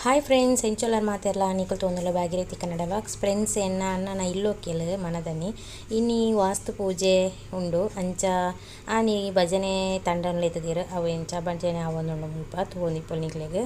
hi friends ಎಂಚೊಲ್ಲರ್ ಮಾತೆರ್ಲ ನಿಕುಲು ತೋಂದುಲ್ಲ Bhagirathi Kannada vlogs friends ಎನ್ನ ಅಣ್ಣನ ಇಲ್ಲೋಕೆಲ್ ಮನದನಿ ಇನ್ನಿ ವಾಸ್ತು ಪೂಜೆ ಉಂಡು ಅಂಚ ಆನಿ ಭಜನೆ ತಂಡನ ಲೆತದೀರು ಅವು ಎಂಚ ಭಜನೆ ಅವೊಂದುಂಡು ಮುಲ್ಪ ತೂಂದಿಪ್ಪುಲ್ ನಿಕ್ಲೆಗ್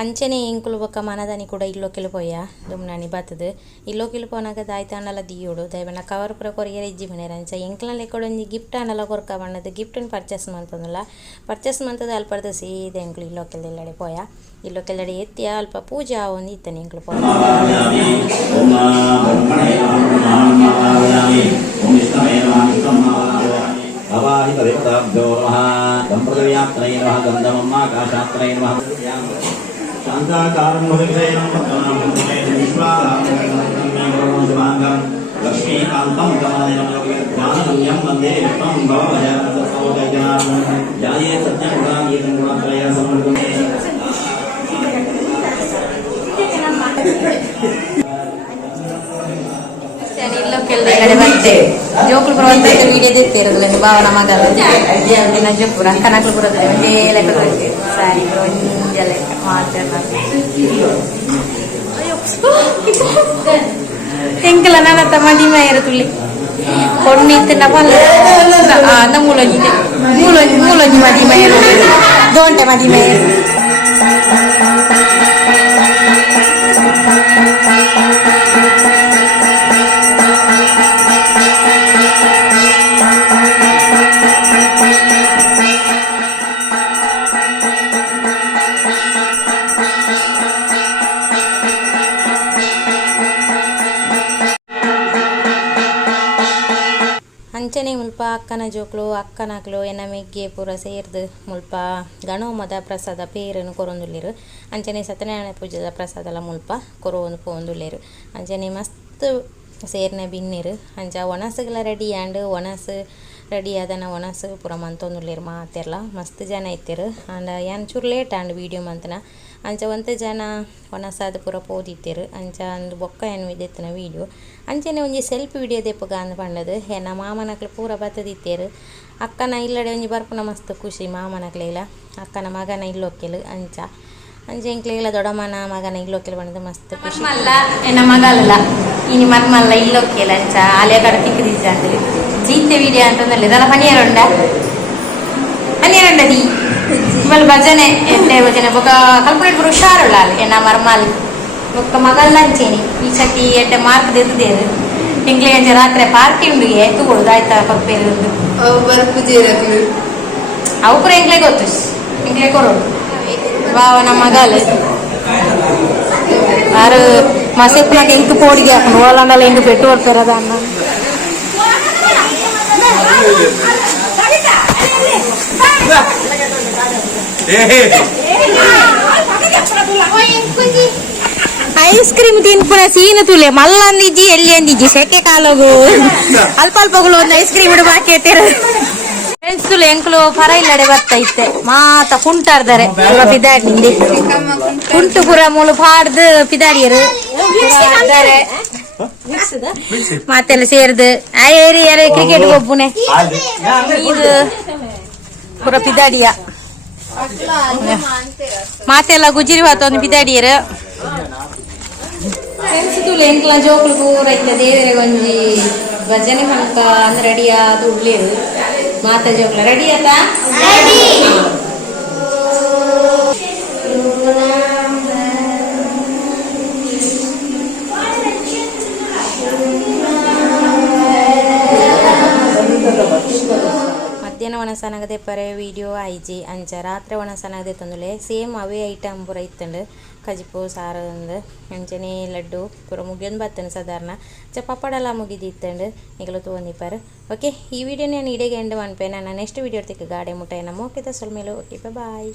ಅಂಚನೆ ಎಂಕುಲು ಬೊಕ್ಕ ಮನದನಿ ಕೂಡ ಇಲ್ಲೋಕೆಲ್ ಪೋಯ ದುಮ್ನಾನಿ ಬತ್ತದು ಇಲ್ಲೋಕೆಲ್ ಪೋನಾಗ ದಾಯ್ತ ಅನ್ನಲ ದಿಯೋಡು ದಯಬಣ್ಣ ಕವರ್ ಪುರ ಕೊರಿಯರ್ ಇಜ್ಜಿ ಮನೆಯರ ಅಂಚ ಎಂಕ್ಲಲ್ಲಿ ಕೊಡೊಂಜಿ ಗಿಫ್ಟ್ ಅನ್ನಲ ಕೊರ್ಕ ಬಣ್ಣದ ಗಿಫ್ಟನ್ನು ಪರ್ಚೇಸ್ ಮಂತಂದುಲ್ಲ ಪರ್ಚೇಸ್ ಮಂತದ ಅಲ್ಪರ್ದ ಸೀದಾ ಎಂಕ್ಲು ಇಲ್ಲೋಕೆಲ್ದೆಲ್ಲಡೆ ಪೋಯ ಇಲ್ಲೋಕೆಲ್ದಡೆ ಎತ್ತಿಯ ಅಲ್ಪ ಪೂಜೆ ಆವೊಂದು ಇತ್ತನೆ ಎಂಕ್ಲು ಪೋಯ ಅವಾಹಿತ ದೇವತಾಭ್ಯೋ ನಮಃ ಸಂಪ್ರದವ್ಯಾತ್ನೈ ನಮಃ ಗಂಧಮಮ್ಮಾಕಾಶಾತ್ನೈ ನಮಃ ಶಾಂತಾಕಾರಂ ಭವಿಷೇನಂ ವಿಶ್ವಾರಾಮಂ ಲಕ್ಷ್ಮೀಕಾಂತಂ ಜ್ಞಾನಗಮ್ಯಂ ವಂದೇ ವಿಷ್ಣುಂ ಭವಭಯಸೌಜನಾರ್ಮಂ ಜಾಯೇ ಸತ್ಯಗುಣಾಗೀತಂ ಗುಣತ್ರಯ ಸಮೃದ್ಧೇ ಇಲ್ಲೋಕೆಲ್ದೆಲ್ಲಡೆ ಬಂತೆ ಜೋಕುಲು ಪುರ ವಿಡಿಯೋ ತೆತ್ತಿರೋದು ಭಾವನ ಮಗಲು ದಿನ ಜೋಪುರ ಕನಕಲು ಪುರದ ಒಂದೇ ಲೆಕ್ಕ ತೋರಿಸಿ ಸಾರಿ ಒಂಜ ಲೆಕ್ಕ ಎಂಕಲ ನನ್ನ ಮದಿಮೆ ಇರುತ್ತುಳ್ಳಿ ಕೊಣ್ಣಿತ್ತಿನ ಪಲ್ಲ ಅಂದ ಮೂಲೊಂಜಿ ಮದಿಮೆ ದೋಂಟೆ ಮದಿಮೆ ಅಂಚನೆ ಮುಲ್ಪ ಅಕ್ಕನ ಜೋಕ್ಲು ಅಕ್ಕನಕ್ಲು ಎನ್ನ ಮೆಗ್ಗೆ ಪೂರ ಸೇರ್ದು ಮುಲ್ಪ ಗಣೋಮದ ಪ್ರಸಾದ ಪೇರನ್ನು ಕೊರೊಂದುಲ್ಲೇರು ಅಂಚನೆ ಸತ್ಯನಾರಾಯಣ ಪೂಜೆದ ಪ್ರಸಾದಲ ಮುಲ್ಪ ಕೊರೊಂದು ಪೋಂದುಲ್ಲೇರು ಅಂಚನೆ ಮಸ್ತ್ ಸೇರ್ನ ಬಿನ್ನಿರು ಅಂಚ ಒಣಸುಗಳ ರೆಡಿ ಆ್ಯಂಡ್ ಒಣಸು ರೆಡಿ ಆದನ ಒಣಸು ಪೂರ ಮಂತೊಂದುಲ್ಲೇರು ಮಾತೆರ್ಲ ಮಸ್ತ್ ಜನ ಇತ್ತಿರು ಆಂಡ ಏನ್ ಚೂರು ಲೇಟ್ ಆಂಡ್ ವೀಡಿಯೋ ಮಂತನ ಅಂಚ ಒಂತೆ ಜನ ಒಣಸಾದ ಪೂರ ಪೋದಿತ್ತಿರು ಅಂಚ ಅಂದು ಬೊಕ್ಕ ಏನು ವಿದೆತ್ತಿನ ವೀಡಿಯೋ ಅಂಚನೆ ಒಂಜಿ ಸೆಲ್ಫಿ ವಿಡಿಯೋ ದೆಪ್ಪಗ ಅಂದು ಪಂಡದು ಎನ್ನ ಮಾಮನಕ್ಲು ಪೂರ ಬತ್ತದಿತ್ತೇರು ಅಕ್ಕನ ಇಲ್ಲಡೆ ಒಂಜಿ ಬರ್ಪುನ ಮಸ್ತ್ ಖುಷಿ ಮಾಮನಕ್ಲೆಲ್ಲ ಅಕ್ಕನ ಮಗನ ಇಲ್ಲೋಕೆಲು ಅಂಚ ಅಂಚೆ ಎಂಕ್ಲೆಲ್ಲ ದೊಡ್ಡಮ್ಮನ ಮಗನ ಇಲ್ಲೋಕೆಲು ಬಂದದು ಮಸ್ತ್ ಖುಷಿ ಮಲ್ಲ ಎನ್ನ ಮಗಲ್ಲ ಇನಿ ಮರ್ಮಲ್ಲ ಇಲ್ಲೋಕೆಲು ಅಂಚ ಆಲಿಯ ಕಡೆ ತಿಕ್ಕದಿದ್ದಂಡು ಜೀತೆ ವಿಡಿಯೋ ಅಂತಂದಲ್ಲಿ ಇದೆಲ್ಲ ಪನಿಯರುಂಡ ದಿ ಇವಾಗ ಭಜನೆ ಎಡ್ಡೆ ಭಜನೆ ಬೊಕ್ಕ ಕಲ್ಪನೆ ಪೂರ ಹುಷಾರುಳ್ಳ ಎನ್ನ ಮರ್ಮಲ್ ಬೊಕ್ಕ ಮಗಲ್ಲ ಅಂಚೇನಿ ಈ ಸತಿ ಎಡ್ಡೆ ಮಾರ್ಕ್ ದೆದ್ದೇರು ಎಂಕ್ಲೆ ಅಂಚೆ ರಾತ್ರಿ ಪಾರ್ಟಿ ಉಂಡಿಗೆ ತಗೊಳ್ದು ಆಯ್ತಾ ಪಪ್ಪೇರು ಅವು ಪೂರ ಎಂಕ್ಲೆ ಗೊತ್ತು ಎಂಕ್ಲೆ ಕೊರೋಡು ಬಾವ ನಮ್ಮ ಮಗಲ್ ಆರು ಮಸೆಪ್ನಾಗ ಎಂಟು ಕೋಡಿಗೆ ಹಾಕೊಂಡು ಓಲಾಂಡಲ್ಲ ಎಂಟು ಪೆಟ್ಟು ಹೊಡ್ತಾರದ ಅನ್ನ ಐಸ್ ಕ್ರೀಮ್ ತಿನ್ಪುನ ಸೀನ ತುಲೆ ಮಲ್ಲ ಅಂದಿಜ್ಜಿ ಎಲ್ಲಿ ಅಂದಿಜ್ಜಿ ಸೆಕೆ ಕಾಲಗು ಅಲ್ಪ ಅಲ್ಪಗಳು ಒಂದು ಐಸ್ ಕ್ರೀಮ್ ಇಡ ಬಾಕಿ ಇಟ್ಟಿರ ಫ್ರೆಂಡ್ಸ್ ತುಲೆ ಎಂಕ್ಲು ಪರ ಇಲ್ಲಡೆ ಬರ್ತೈತೆ ಮಾತ ಕುಂಟಾರ್ದಾರೆ ಪಿದಾಡಿ ಕುಂಟು ಪುರ ಮೂಲು ಪಾಡ್ದು ಪಿದಾಡಿಯರು ಮತ್ತೆಲ್ಲ ಸೇರ್ದು ಆ ಏರಿಯಾರೆ ಕ್ರಿಕೆಟ್ ಒಬ್ಬನೇ ಇದು ಪುರ ಪಿದಾಡಿಯ ಮಾತೆಲ್ಲ ಗುಜಿರಿ ಭಾತ ಒಂದು ಬಿದಾಡಿಯರು ಫ್ರೆಂಡ್ಸ್ ತುಳು ಎಂಕ್ಲ ಜೋಕ್ಲು ಪೂರ ಇತ್ತ ದೇವರೆ ಒಂಜಿ ಭಜನೆ ಮಲ್ಕ ಅಂದ್ರೆ ರೆಡಿ ಆದ ಉಳ್ಳೇರು ಮಾತ ಜೋಕ್ಲ ರೆಡಿ ಆತಾ ಮಧ್ಯಾಹ್ನ ಒಣಸನಾಗದೆ ಪರೆ ವಿಡಿಯೋ ಐಜಿ ಅಂಚ ರಾತ್ರಿ ಒಣಸನಾಗದೆ ತಂದುಲೆ ಸೇಮ್ ಅವೇ ಐಟಮ್ ಪೂರ ಇತ್ತಂಡು ಕಜಿಪು ಸಾರು ಅಂದು ಅಂಚನೆ ಲಡ್ಡು ಪೂರ ಮುಗಿಯೊಂದು ಬತ್ತನು ಸಾಧಾರಣ ಪಪ್ಪಡೆಲ್ಲ ಮುಗಿದಿತ್ತಂಡು ಈಗಲೂ ತೊಗೊಂಡಿಪ್ಪಾರು ಓಕೆ ಈ ವಿಡಿಯೋ ನಾನು ಇಡೆಗೆ ಎಂಡ್ ಮನ್ಪೆ ನಾನು ನೆಕ್ಸ್ಟ್ ವಿಡಿಯೋ ತೆಗೆ ಗಾಡಿ ಮುಟ್ಟ ನಮ್ಮ ಓಕೆ ಸ್ವಲ್ಪ ಮೇಲೆ ಓಕೆ ಬಾಯ್